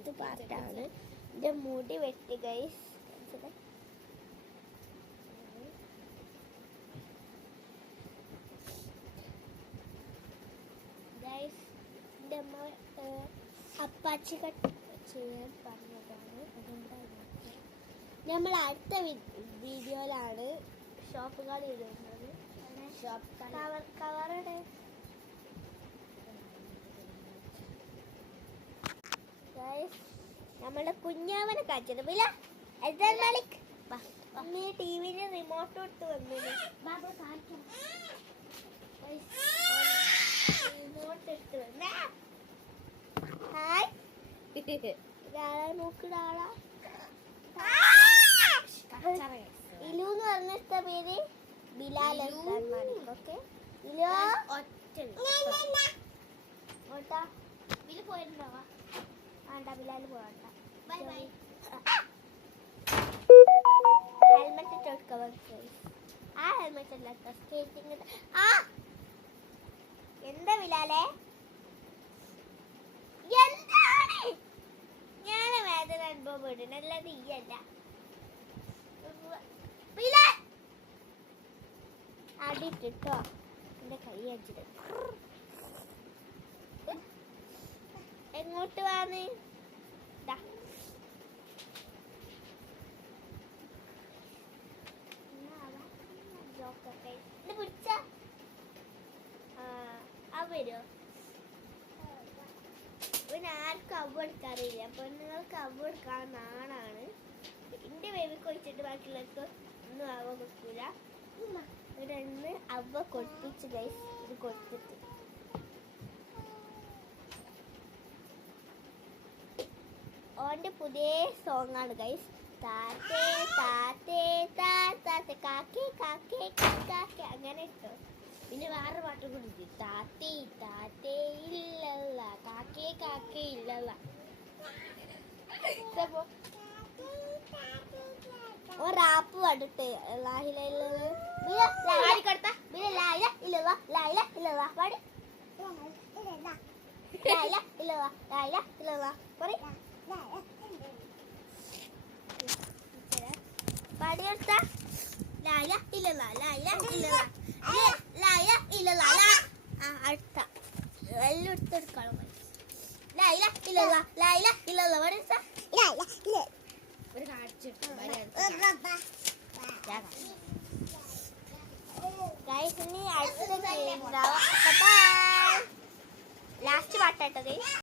ഇത് പാർട്ടാണ്. എൻ്റെ മുടി വെട്ടി ഗൈസ്. എൻ്റെ അമ്മ അപ്പാച്ചി കട്ട് ചെയ്യാൻ പറഞ്ഞതാണ്. അതുകൊണ്ടാണ് നമ്മൾ അടുത്ത വീഡിയോയിലാണ് ഷോപ്പുകൾ ഇടുന്നത്. കവറുടെ നമ്മളെ കുഞ്ഞാവനെ കാണിച്ചത് ടിവിന്റെ റിമോട്ട് ഇട്ട് വന്നു. റിമോട്ട് ഇട്ട് വന്ന ഹായ് ഇതാളെ നോക്കിടാളാ. ഇലു എന്ന് പറഞ്ഞ പേര് ബിലാൽ. ഓക്കെ ഇലു ഓട്ടാ ബില് പോയിട്ടുണ്ടാവാ. വേണ്ട ബിലാൽ പോകണ്ട. ഹെൽമെറ്റ് ഇട്ട് കൊടുക്കുക. ആ ഹെൽമെറ്റ് അല്ല സ്കേറ്റിംഗ്. ആ എന്താ ബിലാലെ എന്താണ്? ഞാൻ വേദന അനുഭവപ്പെടുന്നു, അല്ലാതെ ഈയല്ല. അടിട്ടോ എന്റെ കൈ അടിച്ചിട്ട് എങ്ങോട്ട് വാന്ന് പിടിച്ച അവരോ പിന്നെ ആർക്കും അവ എടുക്കാറില്ല. പെണ്ണുങ്ങൾക്ക് അവ എടുക്കാൻ നാണാണ്. എന്റെ ബേബിക്ക് വെച്ചിട്ട് ബാക്കിയുള്ളവർക്ക് ഒന്നും അവ കൊടുക്കൂല. ഇവിടെന്ന് അവ കൊടുപ്പിച്ച് ഗൈസ്. ഇത് കൊടുത്തിട്ട് ഓന്റെ പുതിയ സോങ് ആണ് ഗൈസ്. താത്തേ താത്തേ താത്തേ കാക്കേ കാക്കേ കാക്കേ അങ്ങനെ ഇട്ടോ. പിന്നെ വേറെ പാട്ട് കൂടി താത്തേ താത്തേ ഇല്ലല്ല കാക്കേ കാക്കേ ഇല്ലല്ല. ഓ റാപ്പ് പാടിട്ട് പാടിയെടുത്ത അടുത്ത എല്ലാം എടുത്തെടുക്കണം. ഒരു കാണിച്ചിട്ട് ലാസ്റ്റ് പാട്ടാട്ടോ.